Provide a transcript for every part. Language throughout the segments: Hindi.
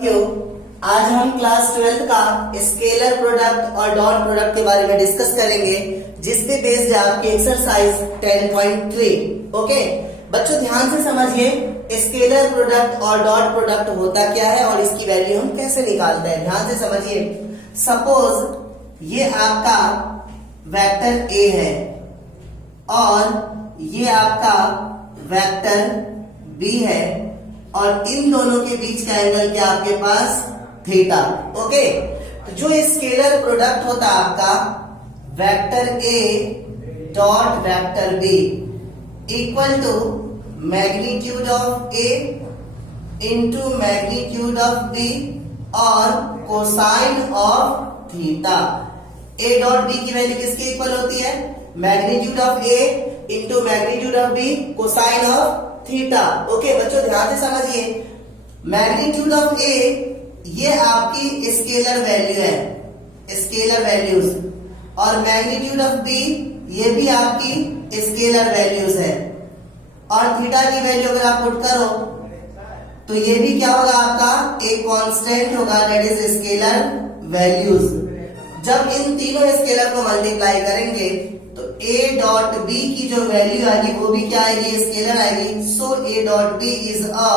क्यों आज हम क्लास 12th का स्केलर प्रोडक्ट और डॉट प्रोडक्ट के बारे में डिस्कस करेंगे, जिसपे बेस्ड है आपकी एक्सरसाइज 10.3। ओके बच्चों, ध्यान से समझिए स्केलर प्रोडक्ट और डॉट प्रोडक्ट होता क्या है और इसकी वैल्यू हम कैसे निकालते हैं। ध्यान से समझिए, सपोज ये आपका वेक्टर ए है और ये आपका वेक्टर बी है और इन दोनों के बीच का एंगल क्या आपके पास थीटा। ओके, तो जो स्केलर प्रोडक्ट होता है आपका vector A dot vector B equal to magnitude of A into magnitude of B और cosine of theta. A dot B की वैल्यू किसके इक्वल होती है? Magnitude of A into magnitude of B cosine of theta. Okay बच्चों, ध्यान से समझिए, मैग्नीट्यूड ऑफ ए ये आपकी स्केलर वैल्यू है, स्केलर वैल्यूज, और मैग्नीट्यूड ऑफ बी ये भी आपकी स्केलर वैल्यूज है। और थीटा की वैल्यू अगर आप पुट करो तो ये भी क्या होगा आपका एक कांस्टेंट होगा, दैट इज स्केलर वैल्यूज। जब इन तीनों स्केलर को मल्टीप्लाई करेंगे तो a डॉट बी की जो वैल्यू आएगी वो भी क्या आएगी? स्केलर आएगी। So a dot B is a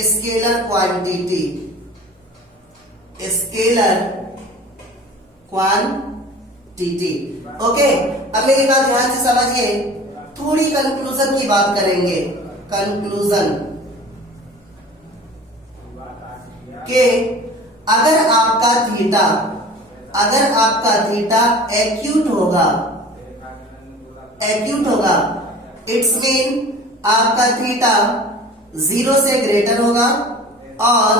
scalar quantity, scalar quantity. Okay, अब मेरी बात ध्यान से समझिए, थोड़ी कंक्लूजन की बात करेंगे। कंक्लूजन के अगर आपका थीटा एक्यूट होगा, इट्स मीन आपका थीटा 0 से ग्रेटर होगा और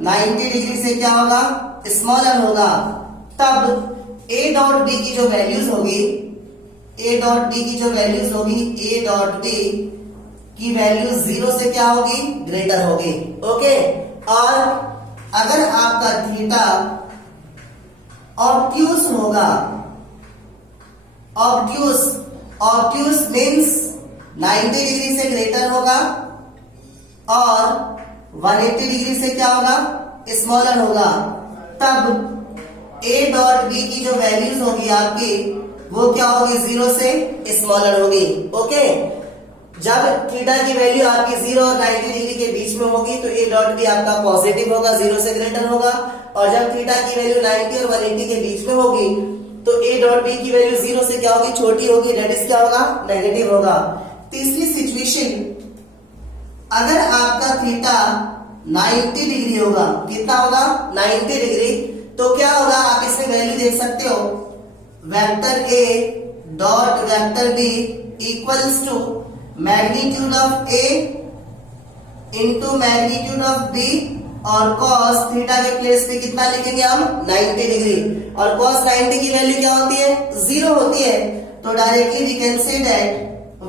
90 डिग्री से क्या होगा? स्मॉलर होगा। तब ए डॉट बी की जो वैल्यूज होगी, ए डॉट बी की वैल्यू 0 से क्या होगी? ग्रेटर होगी। ओके, और अगर आपका थीटा ऑब्ट्यूस होगा, ऑब्ट्यूस मीन्स 90 डिग्री से ग्रेटर होगा और 180 डिग्री से क्या होगा? स्मॉलर होगा, तब ए डॉट बी की जो वैल्यूज होगी आपकी वो क्या होगी? 0 से स्मॉलर होगी। ओके, जब थीटा की वैल्यू आपकी 0 और 90 डिग्री के बीच में होगी तो ए डॉट बी आपका पॉजिटिव होगा, 0 से ग्रेटर होगा, और जब थीटा की वैल्यू 90 और 180 के बीच में होगी तो ए डॉट बी की वैल्यू 0 से क्या होगी? छोटी होगी, दैट इज क्या होगा? नेगेटिव होगा। तीसरी सिचुएशन, अगर आपका थीटा 90 डिग्री होगा, कितना होगा? 90 डिग्री, तो क्या होगा? आप इसमें वैल्यू देख सकते हो, vector A dot vector B equals to magnitude of A into magnitude of B और cos थीटा के प्लेस पे कितना लिखेंगे हम? 90 डिग्री, और cos 90 की वैल्यू क्या होती है? 0 होती है। तो directly we can say that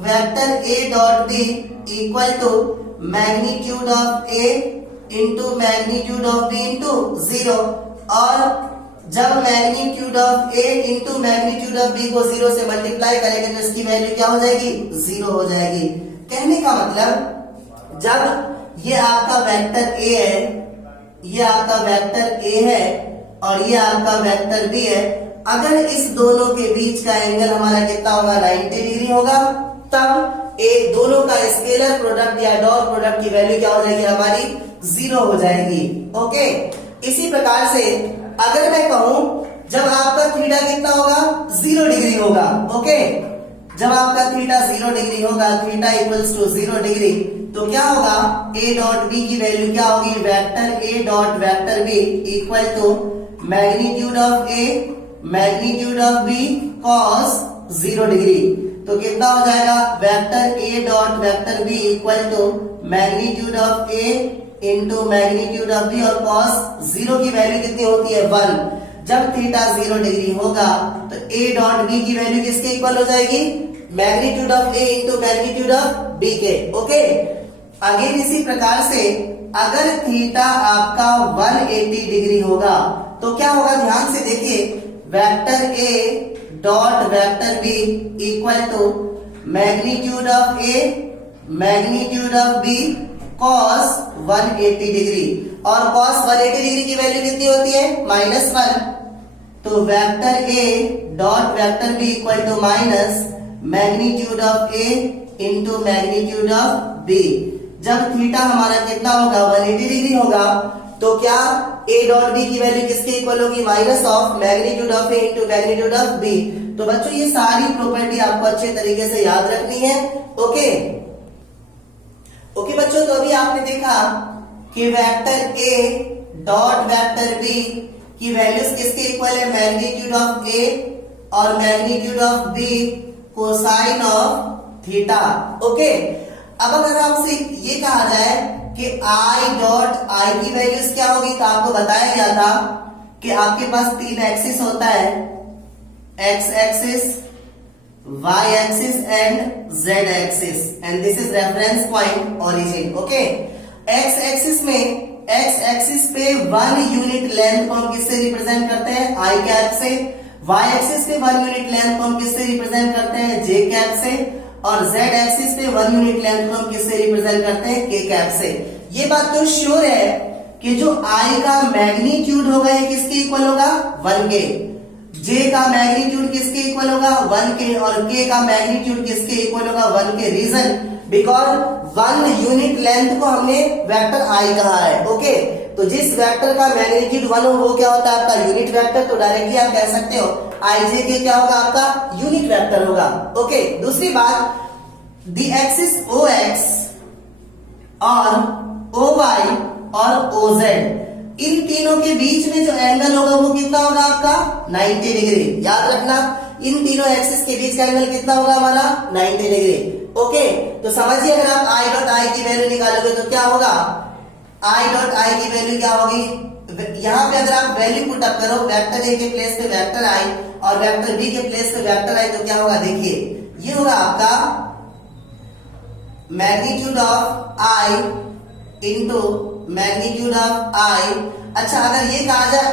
vector a dot b equal to magnitude of a into magnitude of b into 0, और जब magnitude of a into magnitude of b को 0 से मल्टीप्लाई करेंगे तो इसकी वैल्यू क्या हो जाएगी? 0 हो जाएगी। कहने का मतलब, जब ये आपका वेक्टर a है, ये आपका वेक्टर a है और ये आपका वेक्टर b है, अगर इस दोनों के बीच का एंगल हमारा कितना होगा? 90 डिग्री होगा, तब एक दोनों का स्केलर प्रोडक्ट या डॉट प्रोडक्ट की वैल्यू क्या हो जाएगी? हमारी 0 हो जाएगी। ओके, इसी प्रकार से अगर मैं कहूं जब आपका थीटा कितना होगा? 0 डिग्री होगा। ओके, जब आपका थीटा 0 डिग्री होगा, थीटा इक्वल्स टू 0 डिग्री, तो क्या होगा? a डॉट बी की वैल्यू क्या होगी? Vector a dot vector b equal to magnitude of a magnitude of b cos 0 degree. तो कितना हो जाएगा? Vector a dot vector b equal to magnitude of a into magnitude of b, और cos 0 की वैल्यू कितनी होती है? 1। जब थीटा 0 डिग्री होगा तो a डॉट b की वैल्यू किसके इक्वल हो जाएगी? Magnitude of a into magnitude of b के। ओके, अगेन इसी प्रकार से अगर थीटा आपका 180 डिग्री होगा तो क्या होगा? ध्यान से देखिए, vector a dot vector b equal to magnitude of a magnitude of b cos 180 degree, और cos 180 डिग्री की वैल्यू कितनी होती है? -1। तो vector A dot vector B equal to minus magnitude of A into magnitude of B. जब थीटा हमारा कितना होगा? 180 डिग्री होगा, तो क्या ए डॉट बी की वैल्यू किसके इक्वल होगी? Minus of magnitude of A into magnitude of B. तो बच्चों ये सारी प्रॉपर्टी आपको अच्छे तरीके से याद रखनी है। ओके ओके बच्चों, तो अभी आपने देखा कि vector A dot vector B की वैल्यूज किसके इक्वल है? मैग्नीट्यूड ऑफ ए और magnitude of B cosine of theta. Okay, अब अगर आपसे ये कहा जाए कि आई डॉट आई की वैल्यूज क्या होगी, तो आपको बताया गया था कि आपके पास 3 एक्सिस होता है, X axis, Y axis and Z axis, and this is reference point origin. Okay, X axis में एक्स एक्सिस पे 1 यूनिट लेंथ को हम किससे रिप्रेजेंट करते हैं? आई कैप से। वाई एक्सिस पे 1 यूनिट लेंथ को हम किससे रिप्रेजेंट करते हैं? जे कैप से। और z एक्सिस पे 1 यूनिट लेंथ को हम किससे रिप्रेजेंट करते हैं? k कैप से। ये बात तो श्योर है कि जो i का मैग्नीट्यूड होगा ये किसके इक्वल होगा? 1k। j का मैग्नीट्यूड किसके इक्वल होगा? 1k। और k का मैग्नीट्यूड किसके इक्वल होगा? 1k। Reason because 1 unit length को हमने वेक्टर i कहा है। ओके, तो जिस वेक्टर का मैग्नीट्यूड 1 हो वो क्या होता है? आपका यूनिट वेक्टर। तो डायरेक्टली आप कह सकते हो ijk क्या होगा? आपका यूनिट वेक्टर होगा। ओके, दूसरी बात, द एक्सिस ox और oy और oz, इन तीनों के बीच में जो एंगल होगा वो कितना होगा? आपका 90 डिग्री। याद रखना, इन तीनों एक्सिस के बीच का एंगल कितना होगा हमारा? 90 डिग्री। ओके, तो समझिए अगर आप आई डॉट आई की वैल्यू निकालोगे तो क्या होगा? आई डॉट आई की वैल्यू क्या होगी? यहाँ पे अगर आप वैल्यू पुट अप करो, वेक्टर ए के प्लेस पे वेक्टर आई और वेक्टर बी के प्लेस पे वेक्टर आई, तो क्या होगा? देखिए, ये होगा आपका magnitude of I into magnitude of I. अच्छा, अगर ये कहा जाए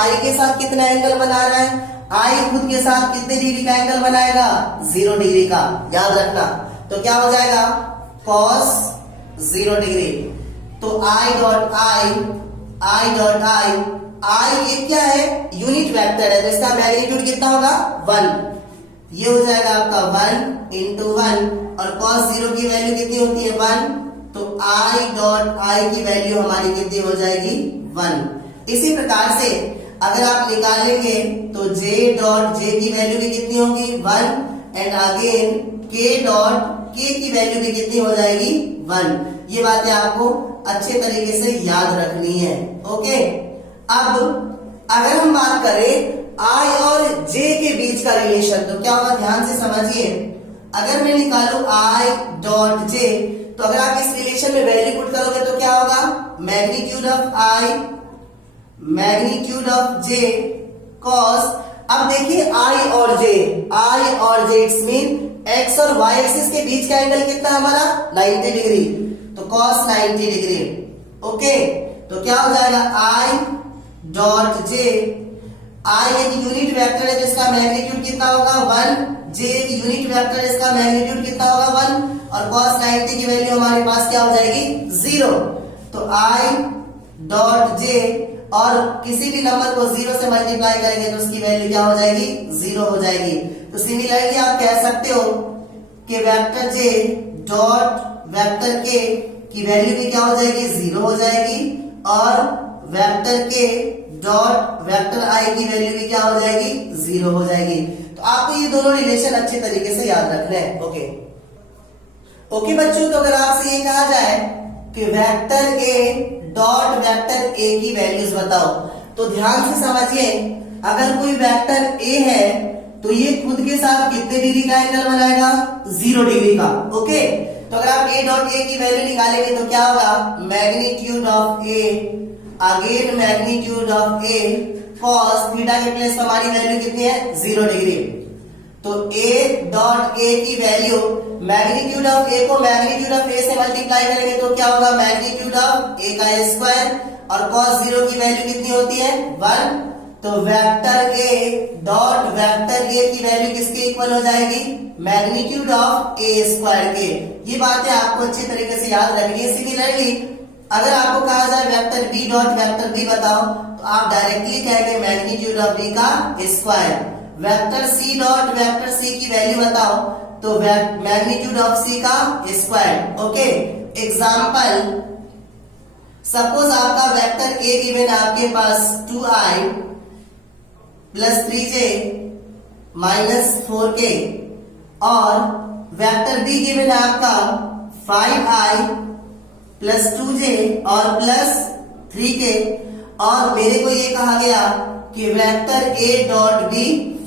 आई के साथ कितना एंगल बना रहा है? आई खुद के साथ कितने डिग्री का एंगल बनाएगा? 0 डिग्री का। याद रखना, तो क्या हो जाएगा? cos 0 degree. तो आई डॉट आई ये क्या है? यूनिट वेक्टर है, तो इसका मैग्नीट्यूड कितना होगा? 1। ये हो जाएगा आपका 1 इंटू 1, और cos 0 की वैल्यू कितनी होती है? 1। तो आई डॉट आई की वैल्यू हमारी कितनी हो जाएगी? 1। इसी प्रकार से अगर आप निकालेंगे तो j डॉट जे की वैल्यू भी कितनी होगी? 1। And again k dot k की वैल्यू भी कितनी हो जाएगी? 1। ये बातें आपको अच्छे तरीके से याद रखनी है। ओके, अब अगर हम बात करें I और J के बीच का रिलेशन, तो क्या होगा? ध्यान से समझिए, अगर मैं निकालू I डॉट J, तो अगर आप इस रिलेशन में वैल्यू पुट करोगे तो क्या होगा? Magnitude of I magnitude of J cos। अब देखिए I और J इट्स मीन x और y एक्सिस के बीच का एंगल कितना हमारा? 90 डिग्री। तो cos 90 डिग्री। ओके, तो क्या हो जाएगा? I डॉट J, I एक यूनिट वेक्टर है जिसका मैग्नीट्यूड कितना होगा? 1। J एक यूनिट वेक्टर है इसका मैग्नीट्यूड कितना होगा? 1। और cos 90 की वैल्यू हमारे पास क्या हो जाएगी? 0। तो I डॉट J, और किसी भी नंबर को 0 से मल्टीप्लाई करेंगे तो उसकी वैल्यू क्या हो जाएगी? 0 हो जाएगी। तो सिमिलरली आप कह सकते हो कि vector J dot vector K की वैल्यू भी क्या हो जाएगी? 0 हो जाएगी, और vector K dot vector I की वैल्यू भी क्या हो जाएगी? 0 हो जाएगी। तो आपको ये दोनों रिलेशन अच्छे तरीके से याद रखना है। ओके बच्चों, तो अगर आपसे ये कहा जाए कि vector A dot vector A की वैल्यूज बताओ, तो ध्यान से समझिए, अगर कोई वेक्टर A है तो ये खुद के साथ कितने डिग्री का एंगल बनाएगा? 0 डिग्री का। ओके, तो अगर आप A डॉट A की वैल्यू निकालेंगे तो क्या होगा? Magnitude of A again magnitude of A cos theta के प्लेस हमारी वैल्यू कितनी है? 0 डिग्री। तो A डॉट A की वैल्यू मैग्नीट्यूड ऑफ A को मैग्नीट्यूड ऑफ A से मल्टीप्लाई करेंगे तो क्या होगा? मैग्नीट्यूड ऑफ A का स्क्वायर, और cos 0 की वैल्यू कितनी होती है? 1। तो vector A dot vector A की वैल्यू किसके इक्वल हो जाएगी? मैग्नीट्यूड ऑफ ए स्क्वायर के। ये बातें आपको अच्छी तरीके से याद रखनी है। सिमिलरली अगर आपको कहा जाए vector B dot vector B बताओ, तो आप डायरेक्टली कहेंगे मैग्नीट्यूड ऑफ बी का square. Vector C dot vector C की वैल्यू बताओ, तो मैग्नीट्यूड ऑफ सी का स्क्वायर। ओके, एग्जाम्पल सपोज आपका वेक्टर ए गिवन आपके पास 2i plus 3j minus 4k और वेक्टर बी गिवन आपका 5i प्लस 2j और प्लस 3k, और मेरे को ये कहा गया कि vector a dot B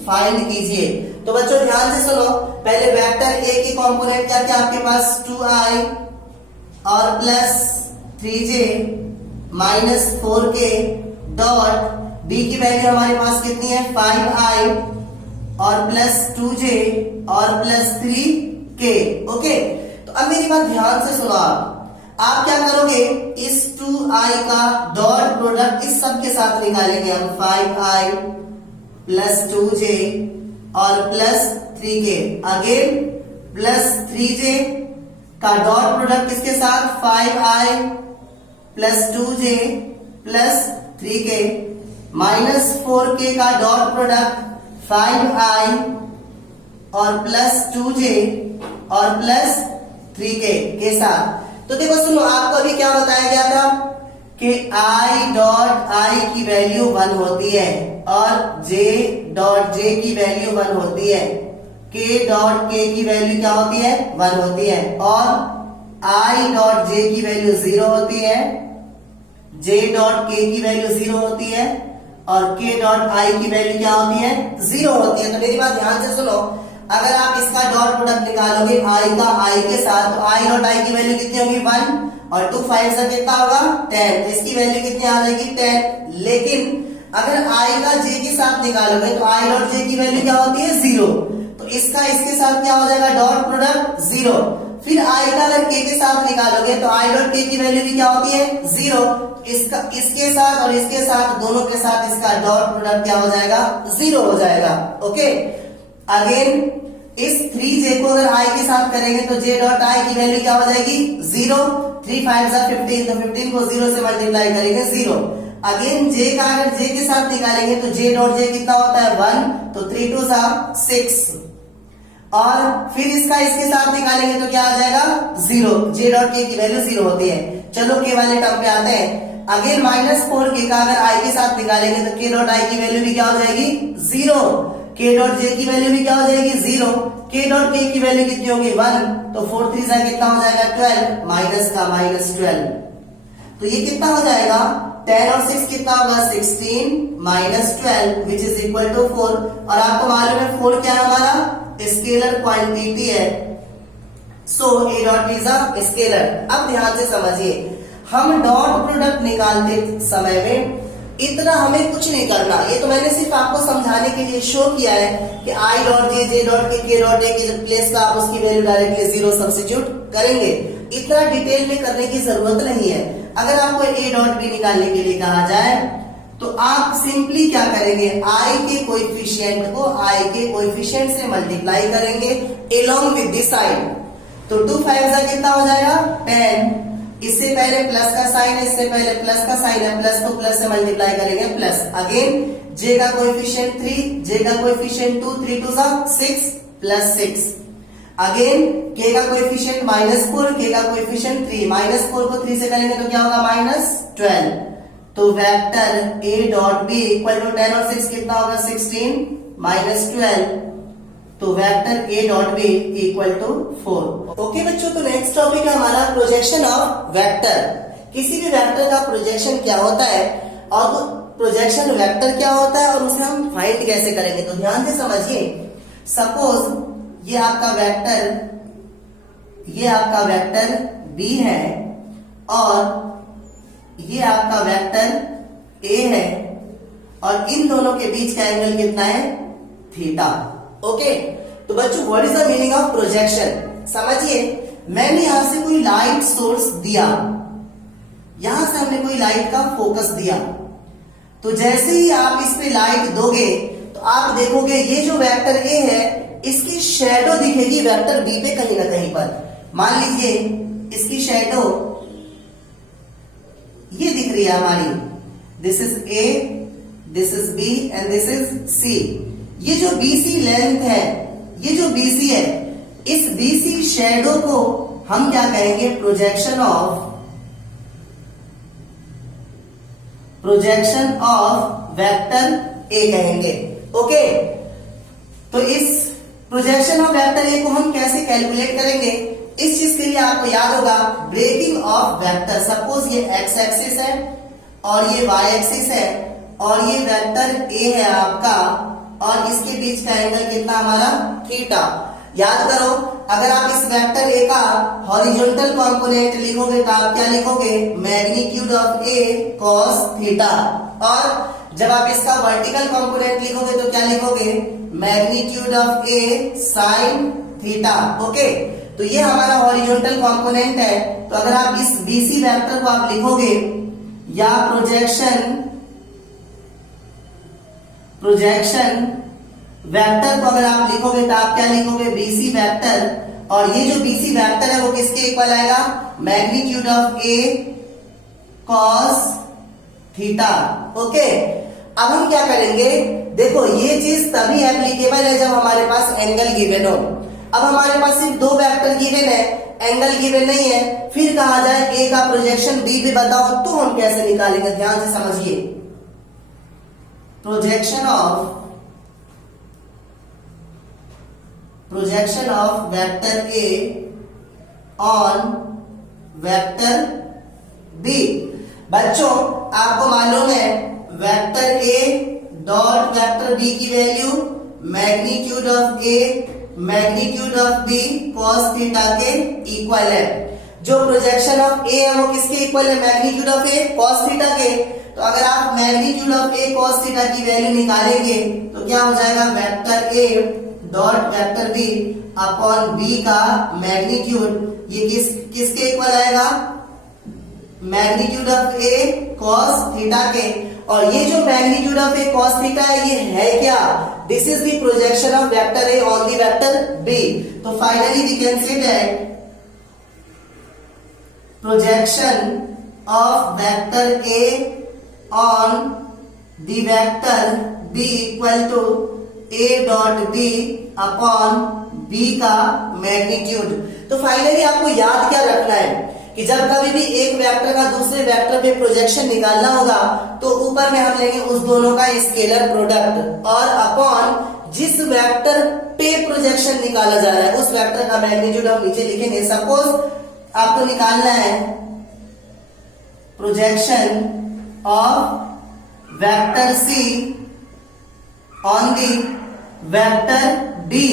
find कीजिए। तो बच्चों ध्यान से सुनो, पहले वेक्टर a की कंपोनेंट क्या क्या आपके पास 2i और plus 3j minus 4k dot b की वैल्यू हमारे पास कितनी है 5i और प्लस 2j और प्लस 3k। ओके, तो अब मेरी बात ध्यान से सुनो, आप क्या करोगे, इस 2i का डॉट प्रोडक्ट इस सब के साथ निकालेंगे हम, 5i प्लस 2j और plus 3k, again plus 3j का डॉट प्रोडक्ट किसके साथ 5i plus 2j plus 3k minus 4k का डॉट प्रोडक्ट 5i और प्लस 2j और प्लस 3k के साथ। तो देखो सुनो, आपको अभी क्या बताया गया था कि i डॉट i की वैल्यू 1 होती है और j डॉट j की वैल्यू 1 होती है, k डॉट k की वैल्यू क्या होती है 1 होती है, और i डॉट j की वैल्यू 0 होती है, j डॉट k की वैल्यू 0 होती है और k डॉट i की वैल्यू क्या होती है 0 होती है। तो मेरी बात ध्यान से सुनो, अगर आप इसका डॉट प्रोडक्ट निकालोगे i का i के साथ, तो i डॉट i की वैल्यू कितनी होगी 1 और 2 5 से कितना होगा 10, इसकी वैल्यू कितनी आ जाएगी 10। लेकिन अगर i का j के साथ निकालोगे तो i डॉट j की वैल्यू क्या होती है 0, तो इसका इसके साथ क्या हो जाएगा डॉट प्रोडक्ट 0। फिर i का अगर k के साथ निकालोगे तो i डॉट k की वैल्यू भी क्या होती है 0, इसका इसके साथ और इसके साथ दोनों के साथ इसका डॉट प्रोडक्ट क्या हो जाएगा 0 हो जाएगा। ओके, अगेन इस 3j को अगर i के साथ करेंगे तो j डॉट i की वैल्यू क्या हो जाएगी 0, 3 5 जा 15, तो 15 को 0 से मल्टीप्लाई करेंगे 0। अगेन j का अगर j के साथ निकालेंगे तो j डॉट j कितना होता है 1, तो 3 2 जा 6, और फिर इसका इसके साथ निकालेंगे तो क्या आ जाएगा 0, j डॉट k की वैल्यू 0 होती है। चलो k वाले टर्म पे आते हैं, अगेन माइनस 4k का अगर i के साथ निकालेंगे तो k डॉट i की वैल्यू भी क्या हो जाएगी 0, k डॉट j की वैल्यू भी क्या हो जाएगी 0, k डॉट k की वैल्यू कितनी होगी 1, तो 4 3 जा कितना हो जाएगा 12, माइनस का माइनस 12, तो ये कितना हो जाएगा 10 और 6 कितना होगा 16 minus 12 which is equal to 4। और आपको मालूम है 4 क्या है हमारा स्केलर क्वांटिटी है, सो a dot is a scalar. अब ध्यान से समझिए, हम डॉट प्रोडक्ट निकालते समय में इतना हमें कुछ नहीं करना, ये तो मैंने सिर्फ आपको समझाने के लिए शो किया है कि i dot j j dot k dot a की प्लेस का आप उसकी वैल्यू डायरेक्टली 0 सब्स्टिट्यूट करेंगे, इतना डिटेल में करने की जरूरत नहीं है। अगर आपको a डॉट b निकालने के लिए कहा जाए तो आप सिंपली क्या करेंगे, i के कोएफिशिएंट को i के कोएफिशिएंट से मल्टीप्लाई करेंगे अलोंग विद दिस साइन, तो 2 5 जा कितना हो जाएगा 10, इससे पहले प्लस का साइन है, इससे पहले प्लस का साइन है, प्लस को प्लस से मल्टीप्लाई करेंगे प्लस, अगेन j का कोएफिशिएंट 3, j का कोएफिशिएंट 2, 3 2 जा 6 प्लस 6, अगेन k का कोएफिशिएंट -4, k का कोएफिशिएंट 3, -4 को 3 से करेंगे तो क्या होगा -12, तो vector a dot b equal to 10 और 6 कितना होगा 16 -12, तो vector a dot b equal to 4। Okay बच्चों, तो नेक्स्ट टॉपिक है हमारा प्रोजेक्शन ऑफ वेक्टर। किसी भी वेक्टर का प्रोजेक्शन क्या होता है और प्रोजेक्शन वेक्टर क्या होता है और उसे हम फाइंड कैसे करेंगे, तो ध्यान से समझिए। सपोज ये आपका वेक्टर b है और ये आपका वेक्टर a है और इन दोनों के बीच का एंगल कितना है थीटा। ओके, तो बच्चों what is the meaning of projection, समझिए। मैंने यहां से कोई लाइट सोर्स दिया, यहां से हमने कोई लाइट का फोकस दिया, तो जैसे ही आप इस पे लाइट दोगे तो आप देखोगे ये जो वेक्टर ए है इसकी शैडो दिखेगी वेक्टर बी पे कहीं ना कहीं पर। मान लीजिए इसकी शैडो ये दिख रही है हमारी, this is A, this is B and this is C. ये जो बीसी लेंथ है, ये जो बीसी है, इस बीसी शैडो को हम क्या कहेंगे, प्रोजेक्शन ऑफ वेक्टर ए कहेंगे। ओके, तो इस प्रोजेक्शन ऑफ वेक्टर ए को हम कैसे कैलकुलेट करेंगे, इस चीज के लिए आपको याद होगा ब्रेकिंग ऑफ वेक्टर। सपोज ये एक्स एक्सिस है और ये वाई एक्सिस है और ये वेक्टर ए है आपका और इसके बीच का एंगल कितना हमारा, थीटा। याद करो, अगर आप इस वेक्टर ए का हॉरिजॉन्टल कंपोनेंट लिखोगे तो आप क्या लिखोगे, magnitude of A cos theta, और जब आप इसका वर्टिकल कंपोनेंट लिखोगे तो क्या लिखोगे, magnitude of A sine theta. Okay, तो ये हमारा हॉरिजॉन्टल कंपोनेंट है। तो अगर आप इस बीसी वेक्टर को आप लिखोगे या प्रोजेक्शन वेक्टर को अगर आप लिखोगे तो आप क्या लिखोगे, बीसी वेक्टर, और ये जो बीसी वेक्टर है वो किसके इक्वल आएगा, magnitude of A cos theta. Okay, अब हम क्या करेंगे, देखो ये चीज तभी एप्लीकेबल है जब हमारे पास एंगल गिवन हो। अब हमारे पास सिर्फ दो वेक्टर गिवन है, एंगल गिवन नहीं है, फिर कहा जाए ए का प्रोजेक्शन बी पे बताओ, तो हम कैसे निकालेंगे, ध्यान से समझिए। Projection of vector A on vector B. बच्चों आपको मालूम है vector A dot vector B की value magnitude of A magnitude of B cos theta के इक्वल है। जो प्रोजेक्शन ऑफ ए है वो किसके इक्वल है, magnitude of A cos theta के। तो अगर आप magnitude of A cos theta की वैल्यू निकालेंगे तो क्या हो जाएगा, vector A dot vector B upon B का मैग्नीट्यूड, ये किसके इक्वल आएगा, magnitude of A cos theta के। और ये जो magnitude of A cos theta है ये है क्या, this is the projection of vector A on the vector B. तो finally we can say that projection of vector A on the vector B equal to A dot B upon B का मैग्नीट्यूड। तो फाइनली आपको याद क्या रखना है कि जब कभी भी एक वेक्टर का दूसरे वेक्टर पे प्रोजेक्शन निकालना होगा तो ऊपर में हम लेंगे उस दोनों का स्केलर प्रोडक्ट और अपॉन जिस वेक्टर पे प्रोजेक्शन निकाला जा रहा है उस वेक्टर का मैग्नीट्यूड हम नीचे लिखेंगे। सपोज आपको निकालना है projection of vector C on the vector D,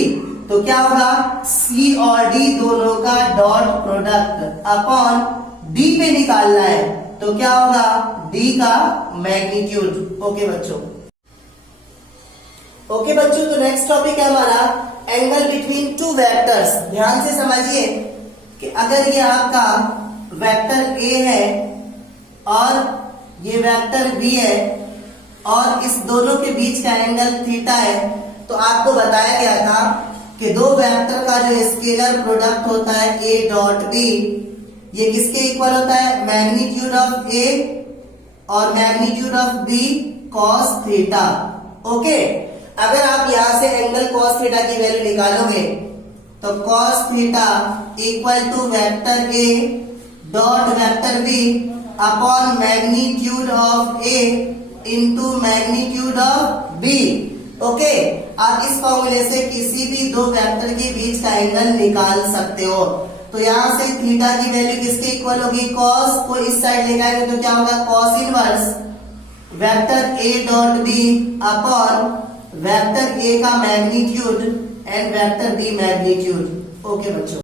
तो क्या होगा, सी और डी दोनों का डॉट प्रोडक्ट अपॉन डी पे निकालना है तो क्या होगा, डी का मैग्नीट्यूड। ओके बच्चों, तो नेक्स्ट टॉपिक है हमारा एंगल बिटवीन टू वेक्टर्स। ध्यान से समझिए कि अगर ये आपका वेक्टर ए है और ये वेक्टर बी है और इस दोनों के बीच का एंगल थीटा है, तो आपको बताया गया था कि दो वेक्टर का जो स्केलर प्रोडक्ट होता है ए डॉट बी, ये किसके इक्वल होता है, मैग्नीट्यूड ऑफ ए और magnitude of B cos theta. Okay, अगर आप यहां से एंगल कॉस थीटा की वैल्यू निकालोगे तो cos theta equal to vector A dot vector B upon magnitude of A into magnitude of B. Okay, आप इस फॉर्मूले से किसी भी दो वेक्टर के बीच का एंगल निकाल सकते हो। तो यहां से थीटा की वैल्यू किसके इक्वल होगी, कॉस को इस साइड ले जाएंगे तो क्या होगा, cos inverse vector A dot B upon vector A का magnitude and vector B magnitude. Okay बच्चों।